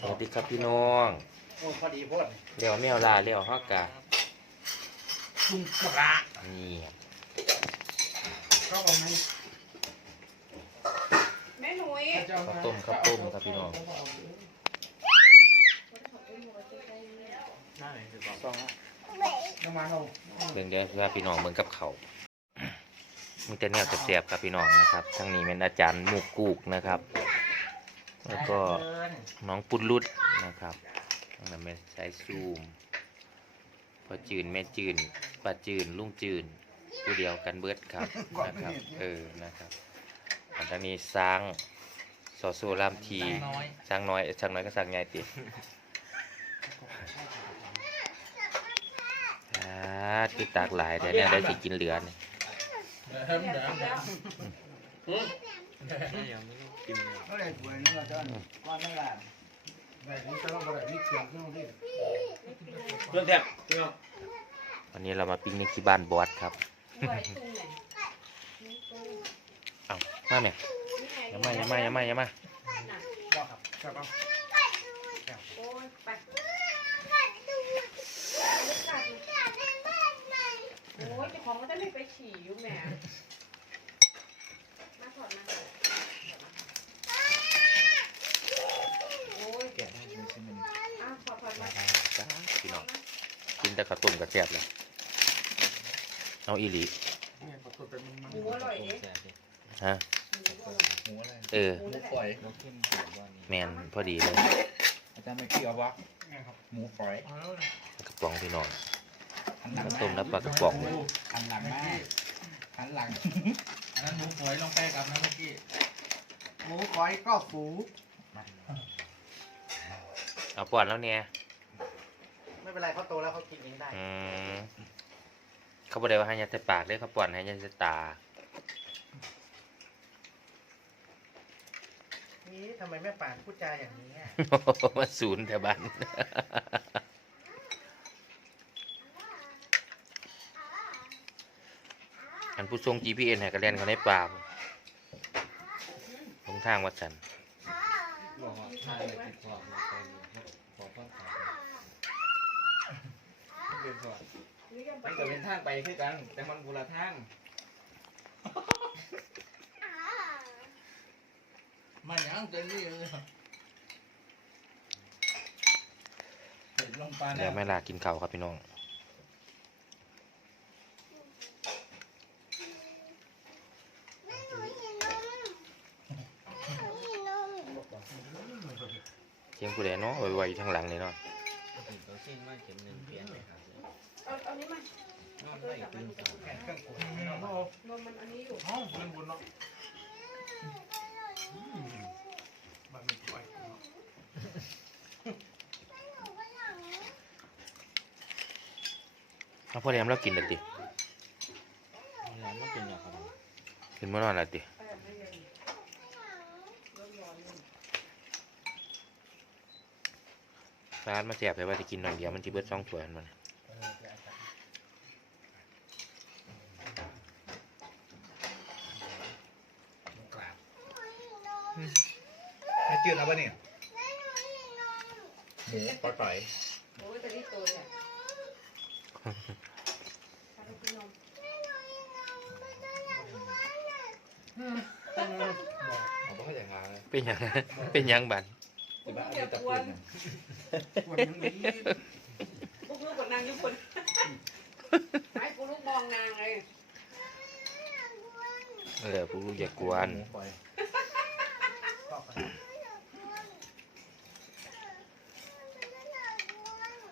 สวัสดีครับพี่น้องโอ้พอดีโพดเลี้ยวแมวลาเลี้ยวฮอกกะจุ่มปลานี่ก็ประมาณแม่หนุ่ยข้าวต้มข้าวต้มครับพี่น้องน้ำมันเอาเบิ่งเดี๋ยวว่าพี่น้องเบิ่งกับเขาวมีแต่แนวเสียบๆครับพี่น้องนะครับทั้งนี้เป็นอาจารย์หมูกกูกนะครับ แล้วก็น้องปุดลุดนะครับทั้งนั้นเป็นสายซูมพอจืนแม่จืนป้าจืนลุงจืนผู้เดียวกันเบิดครับนะครับ เออนะครับอันนี้สร้างสอโซลามทีช้างน้อยช้างน้อยก็ช้างใหญ่ติอ่าคือตากหลายแต่เนี่ยได้สิกินเหลือนี่ เดิมเดิมเดิมก็เลยถวยนึงเราจะก้อนไม่ละได้นี่จะต้องอะไรนี่เขียนขึ้นมาดิเรื่องแทบเรื่องวันนี้เรามาปิกนิกที่บ้านบอสครับเอามาแม่ย่ามาอย่ามาย่ามาย่ามาบอกครับใช่ป่ะโอ้ยไปโอ้ยเจ้าของก็จะไม่ไปฉี่อยู่แหมมาถอดมาโอ้ย แกะได้เลยใช่ไหมอ้าวถอดถอดมาจ้าพี่น้องกินแต่ข้าวต้มกระเทียบเลยเอาอีหลีเนี่ยปรากฏเป็นมันหมูอร่อยดิ ฮะหมูอะไรเออ หมูหมูนั่นแหละฝอยหมูเข้มเขียวว่านี่แมนพอดีเลยอาจารย์ไม่เกี่ยววะเนี่ยครับหมูฝอยเอาแล้วนะกระป๋องพี่น้อง หันหลังข้าวต้มและปลากระป๋อง หันหลังมาหันหลัง อันนั้นหมูฝอยลงไปกับนะเมื่อกี้หมูคอยก็ฟูเอาป้อนแล้วเนี่ยไม่เป็นไรเขาโตแล้วเขากินเองได้อืมเขาบอกได้ว่าให้ยัดใส่ปากเลยเขาป้อนให้ยัดใส่ตานี่ทำไมแม่ป่านพูดจาอย่างนี้มาศูนย์แถวบ้าน อันผู้ทรง GPS ให้กระเล่นเขาในป่าผมทางวัดสันบอกว่าถ้าอะไรติดขอบเราไปขอบต้องขอบเดินสวนนี่ยังไปมันก็เป็นทางไปคือกัน แต่มันบูละทางมายังเต็มที่เลยเห็นลงปลาเดี๋ยวแม่ลากินข้าวครับพี่น้อง เสียงผู้ใดเนาะไวๆอยู่ทางหลังนี่เนาะตัวสิ้นมาเข็มหนึ่งเปลี่ยนเลยครับเอาเอานี้มาน้องไม่ตื่นสายแข่งเครื่องปูนนมมันอันนี้อยู่ห้องเล่นบุญเนาะมันมีไฟเอาพ่อแดมเรากินแล้วติร้านมันเป็นอย่างไรกินเมื่อนอนแล้วติ ไปแบบไม่เย็นร้อนๆเลย ร้านมาแซ่บแต่ว่าจะกินหน่อยเดียวมันที่เบิดสองถ้วยมันไม่จืดแล้วปะเนี่ยหมูปล่อยโอ้ยแต่นี่โตเนี่ยทำกินนมๆผมก็เข้าใจหาเลยเป็นหยังเป็นหยังบันแต่ว่าอันนี้ตะกุน ควรยังนี้พวกลูกกดนางยุคนให้พวกลูกมองนางเลยเออผู้ลูกอย่ากวนหมูฝอย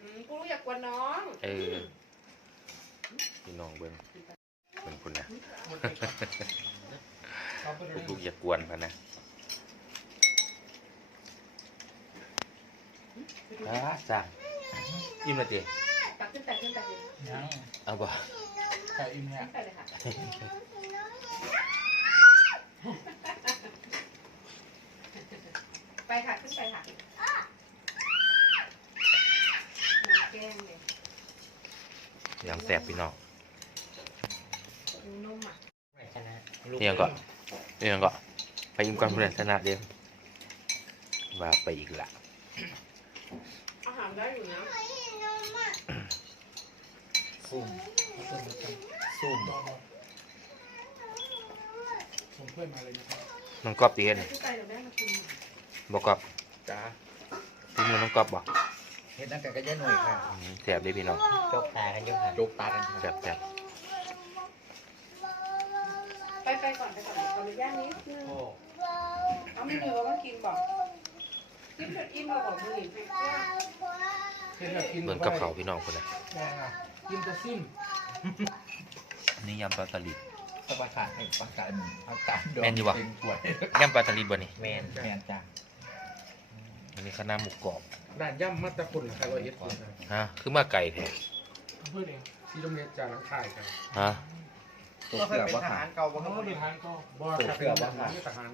อืมพวกลูกอยากกวนน้องเออพี่น้องเบิ้งเบิ้งคุณนะพวกลูกอย่ากวนพะนะ อ่าจ้าอิ่มและติตักขึ้นตักขึ้นตักขึ้นยังเอาบ่ไก่อิ่มเนี่ยไปเลยค่ะไปค่ะขึ้นไปค่ะน้ำแกงเลยยังแซ่บพี่น้องดูนุ่มอะเอียงก็เอียงก็ไปอิ่มก่อนเพื่อนชนะเดียวว่าไปอีกละ อาหารได้อยู่นะซุ่มซุ่มรอรอผมเพื่อนมาเลยนะครับน้องก๊อบตีกันที่ไปเดี๋ยวแม่มากินบอกก๊อบจ้าที่มือน้องก๊อบบอกเห็นนั่นก็ก็จะหน่อยค่ะแสบเลยพี่น้องจกตากันอยู่ค่ะจกตากันแสบแสบไปไปก่อนไปก่อนขออนุญาตนิดนึงโอ้เอาไม่เหนื่อยว่ากินบอก กินเผ็ดอิ่มเราบอกมือหนิเพื่อนอยากกินเบิ่งกับเขาวพี่น้องคนละแม่อะกินแต่ซิมนี่ยำปลาสลิด สบายขาดให้ปากกาปากกาดองแม่นอยู่บ่เป็นกล้วยยำปลาสลิดบ่นี่แมนแมนจ้าอันนี้ข้าวหน้าหมูกรอบร้านย่ำมัตตะคุณใครว่าเอ็ดคนนะฮะคือมาไก่แท้เพื่อนเองที่โรงเรียนจารังถ่ายกันฮะตัวเสือว่าขาด เขาก็เป็นทหารก็บอสครับเป็นทหารไม่ทหาร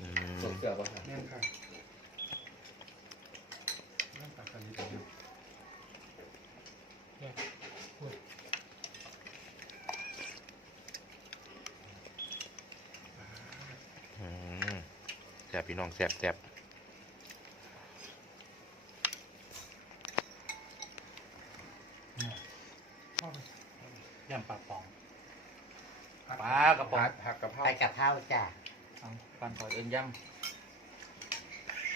อืตัวมเสือว่าขาดแม่นค่ะ นั่นปากกันดีจังเนี่ยพูดอืมแสบพี่น้องแสบแสบเข้าไปยำปลาปอง ปลากระป๋องผัดผักกะเพราไปกับข้าวจ้ะปันคอยเอินย่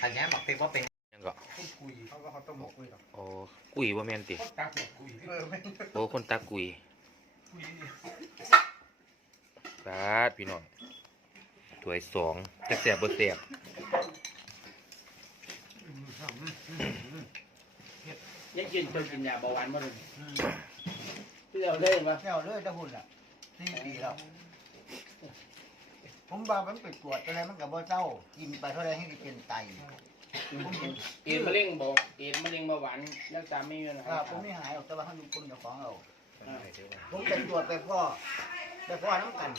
อันนี้บอกเป็นว่าเป็นยัง ก็ต้มกุยเขาก็เขาต้มหมกกุยหรอกโอ้กุยบ่แม่นติเขาตักหมกกุยเออไม่โอ้คนตากุยกุยนี่สาดพี่น้องถ้วยสองจะแสบบ่แสบยังกินจนกินยาเบาหวานมาเลยที่เราเล่นปะแนวเลือดจะหุ่นอะสี่ปีแล้วผมบามันไปตรวจอะไรมันกับบ่เจ้ากินไปเท่าไรให้เป็นไตผม เห็นเอ็นมะเร็งบอกเอ็นมะเร็งเบาหวานรักษาไม่มีปัญคหารับผมไม่หายหรอกแต่ว่าเขาดูคนกับของเอาผมไปตรวจไปพ่อไปพ่อน้ำกัน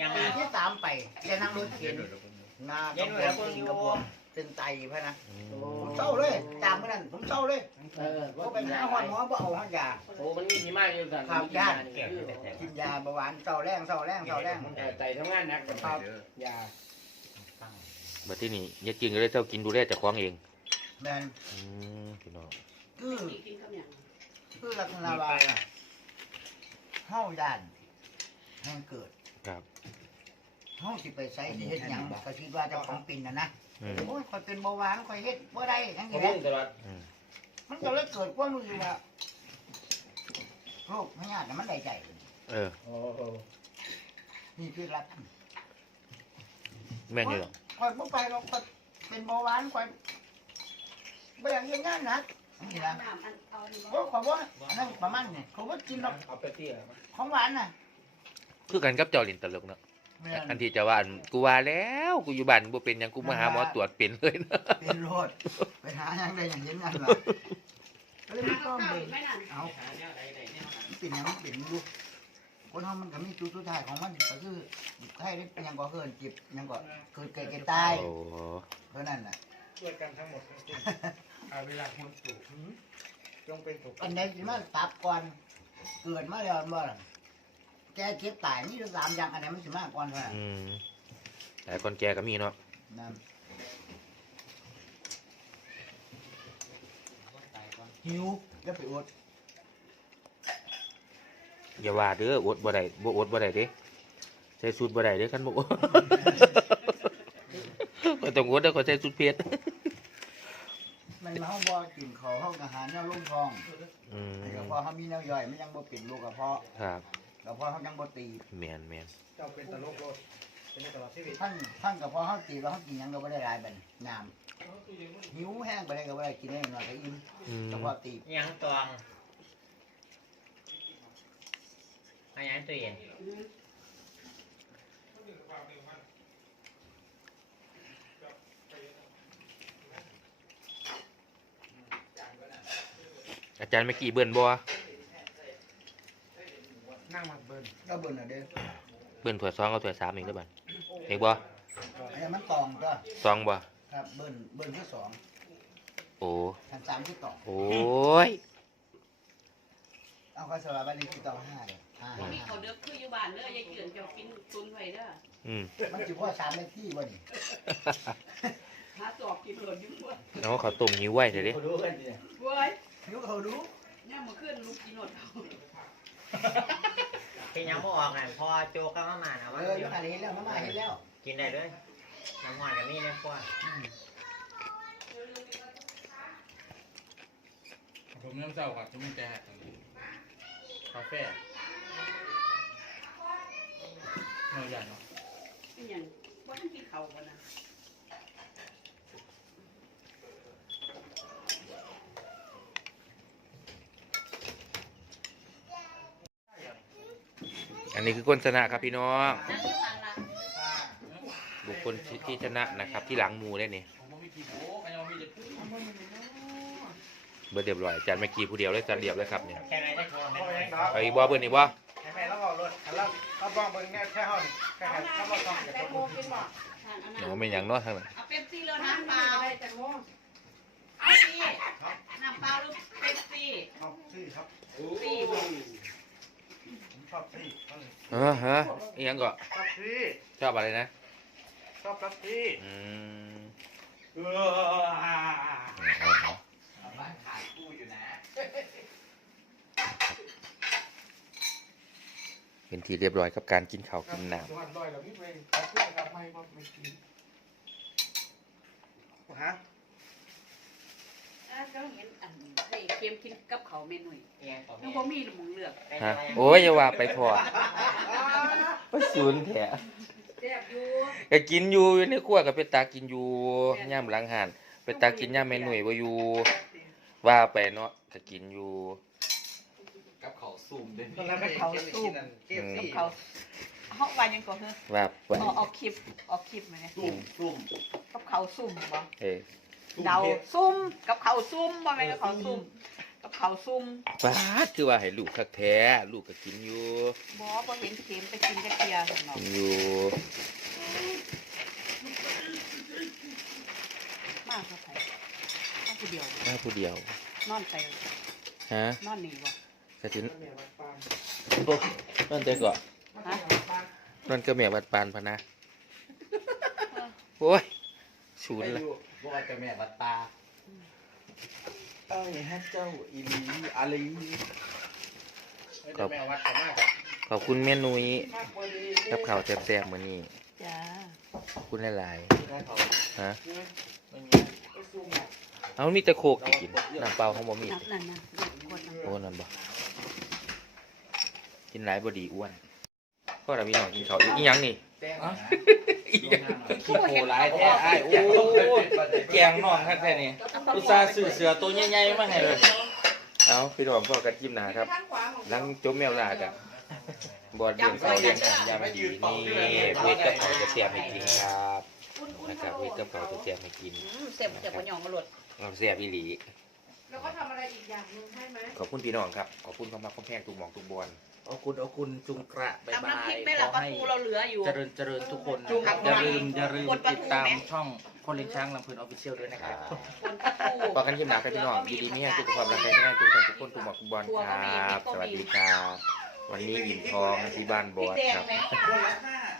ยังไงปีที่สามไปจะนั่งรถเข็นหน้ากระบวมตีนกระบวมเป็นไตพะนะอืผมมเศร้าเลยตามเมื่อนั้นผมเศร้าเลยเออก็ไปหาหอนหมอบ่เอาหายาโอ้มันมีที่มากอยู่สันครับญาติเกี่ยวกินยาเบาหวานเศร้าแรงเศร้าแรงเศร้าแรงไตทำงานหนักครับยา บัดที่นี่ยายจริงก็เลยเจ้ากินดูแลเจ้าของเองแมนอืมพี่น้องคือกินข้าวเหนียวคือลักษณะว่าเฮาย่านแห่งเกิดครับ เฮาสิไปใส่สิเฮ็ดหยังก็คิดว่าเจ้าของเป็นน่ะนะอืมโอ้ยข่อยเป็นเบาหวานข่อยเฮ็ดบ่ได้จังผซี่มแหละตลอดอืมมันก็เลยเกิดความรู้สึกว่าโรคพยาธิน่ะมันได้ใจ เออ โอ้โหนี่คือรัก แม่นอยู่หรอกค อยบ่ไปเราคอยเป็นเบาหวานคอยไม่อยากเฮ็ดงานหนักนี่นะน้ำอันเอาดีโอ้ขอยว่าอันนั้นประมาณนี่เขาว่ากินหรอกเอาไปเที่ยวของหวานน่ะคือกันกับเจ้าลินตลกเนาะแม่นอันที่จะว่าอันกูว่าแล้วกูอยู่บ้านบ่เป็นหยังกูมาหาหมอตรวจเป็นเลยนะเป็นโรดไปหาหยังได้อย่างเห็นงานล่ะก็เลยไม่ต้องข้าวเบิ่งไม่นานเอามันเป็นหยังมันเป็นลูก คนเฮามันก็มีจุดสุดท้ายของมันก็คือใครได้เป็นหยังก็เฮินจิบหยังก็เกิดแก่เก็บตายโอ้เพราะนั่นน่ะช่วยกันทั้งหมดทั้งสิ้นเอาเวลาคนปลูกหืมจงเป็นถูกอันใดสิมาปรับก่อนเกิดมาแล้วบ่ล่ะแกเก็บตายนี่สามอย่างอันไหนมันสิมาก่อนเท่านั้นอืมแต่คนแก่ก็มีเนาะนั่นหิวจะไปอด อย่าว่าเด้ออดบ่ได้บ่อดบ่ได้เด้ใส่สูตรบ่ได้เด้อคันบ่อดก็ต้องอดเด้อก็ใส่สูตรเพชรมันมาเฮาบ่กินข้าวเฮาก็หาแนวลงท้องอืมกระเพาะเฮามีแนวย่อยมันยังบ่เป็นโรคกระเพาะครับกระเพาะเฮายังบ่ตีบแม่นแม่นเจ้าเป็นตลกโลดเป็นได้ตลอดชีวิตท่านท่านกระเพาะเฮาตีบแล้วเฮากินหยังก็บ่ได้หลายบัดนี้น้ำหิวแห้งไปได้ก็บ่ได้กินได้หน่อยก็อิ่มอืมกระเพาะตีบยังตวง อันยังตัวเย็นอาจารย์เมื่อกี้เบิ่นบ่นั่งมาเบิ้ลก็เบิ่นน่ะเด้อเบิ่นถ้วยสองเอาถ้วยสามอีกเด้อบัดเอกบ่อันนี้มันตองก็สองบ่ครับเบิ่นเบิ่นที่สองโอ้ ทันสามที่ตองโอ้ย เอาก็สบายบัดนี้ที่ตองห้าเลยห้าบ่มีเขาเด้อคืออยู่บ้านเด้อยายเจือนเจ้ากินตุนไว้เด้ออืมมันสิพอ3นาทีบ่นี่หาจอบกินหล่นอยู่บ่น้องเขาต้มหิวไว้เดี๋ยวดิเขาดูกันดิเว้ยนิ้วเขาดูย่ามมื้อคืนลูกกินหล่นเอาพี่ยังบ่ออกไงพอโจกก็มามานะเอว่าออยู่อันนี้แล้วน้ำมาเห็นแล้ว กินได้เลยน้ำหวานกับนี่เนี่ยพวกผมน้ำเศร้าครับจะไม่แก่ตรงนี้ กาแฟเนื้อใหญ่เนาะเป็นหยังบ่ทันกินข้าวบ่นะอันนี้คือคนชนะครับพี่น้องนั่งอยู่ข้างหลัง บุคคลที่ชนะนะครับ ที่หลังหมูได้นี่ผมบ่มีกี่โบ๊ะอันยังมีแต่พูด เบอร์เรียบร้อยอาจารย์เมื่อกี้ผู้เดียวเลยอาจารย์เรียบเลยครับเนี่ยแค่ไรได้พอไหมเอาอีกบ่เบอร์นี่บ่ให้แม่แล้วก็รถแล้วเขาบ้องเบิ่งแน่แค่ห้องแค่เขาบ้องต้องแตงโมกินบ่ทานอันนั้นเดี๋ยวไม่อย่างเน้อยทางนั้นเอาเป๊ปซี่หรือน้ำเปล่าแตงโมเอาซี่น้ำเปล่าหรือเป๊ปซี่เอาซี่ครับซี่บ่ผมชอบซี่เอาเลยเออฮะอีหยังก็ชอบซี่ชอบอะไรนะชอบรับซี่อืมเออเอาเอา บ้านขาดกูอยู่นะ เป็นที่เรียบร้อยกับการกินข้าวกินน้จังหวัดลอยเราพี่ไปเอาเพื่อนกลับมาให้ว่าไม่กินฮะอะก็เห็นอันให้เค็มกินกับข้าวเมนูเนี่ยต่อยังบ่มีหมูเลือกำฮะโอ้ยอย่าว่าไปพอไปศูนย์แถะแซ่บอยู่ก็กินอยู่อยู่ในครัวก็เป็นตากินอยู่ย่ามหลังหันเป็นตากินย่ามแม่หนุ่ยบ่อยู่ ว่าไปเนาะก็กินอยู่กับเขาซูมด้วยแล้วก็เขาสู้เก็บอืมซี่เขาเฮาว่ายังก็เฮ้อว่าไปเอาเอาคลิปเอาคลิปมาเนี่ยซุ่มซุ่มกับเขาซุ่มบ่เอ้ยเดาซุ่มกับเขาซุ่มบ่แม่นกับเขาซุ่มกับเขาซุ่มป้าดคือว่าให้ลูกคักแท้ ลูกก็กินอยู่บ่บ่เห็นเข็มไปกินกระเทียมเนาะกินอยู่มาเขาไผมา ผู้เดียวหน้าผู้เดียวนอนไปฮะนอนนี่บ่ก็ถึงแม่วัดปานโอ้นั่นแต่ก็ฮะนั่นก็แม่วัดปานพะนะโอ้ยศูนไปย์ละดูบอกว่าจะแม่วัดตาเอ้ยฮะเจ้าอีลีอาลีแม่วัดเขามากอะขอบคุณแม่นุ้ยมากกว่าดีกับข้าวแซ่บๆมื้อนี้จ้าขอบคุณหลายได้เขาๆฮะ ไม่มีไปซุ่มอะเอามีแต่โคกสิกินน้ำเปล่าของบ่มีนับนั่นน่ะกดน้ำโอ้นั่นบ่กินหลายบ่ดีอ้วนพ่อเราพี่น้องกินข้าวอีกอีหยังนี่แจ้งนะอีหยังขี้โคร้ายแท้ไอ้โอ้แกงน้องแท้นี่อุตส่าห์ซื้อเสือตัวใหญ่ๆมาให้เลยเอาพี่น้องพ่อกันจิ้มหนาครับหลังจบแมวลาดอะบอดเรื่องเขาเรื่องงานยามดีนี่เวทกับเขาจะเสียบให้กินครับ นะครับเวทกับเขาจะเสียบให้กินอืมเสียบเสียบบ่หยองมาหลดเราเสียบอีหลี แล้วก็ทำอะไรอีกอย่างนึงให้ไหมขอบคุณพี่น้องครับ ขอบคุณความมาความแพงทุกหมองทุกบอลเอาคุณเอาคุณจุงกระบายตำบาน้ำพริยกแม่ขละอปลาให้ทูเราเหลืออยู่ เจริญเจริญทุกคนจุงนะครับกอระย่าลืมอย่าลืมกดปลาทูติดตามไหม ช่องคนเลี้ยงช้างลำเพลินออฟฟิเชียลด้วยนะครับคนปลาทูพอกันจิ้มหนาครับพี่น้องดีดีๆมีให้ทุกความรักใจให้ทุกคนทุกคนทุกหมองทุกบอลครับ สวัสดีครับ วันนี้อิ่มท้องที่บ้านบพริอกสแดงครับไหมคนละห้า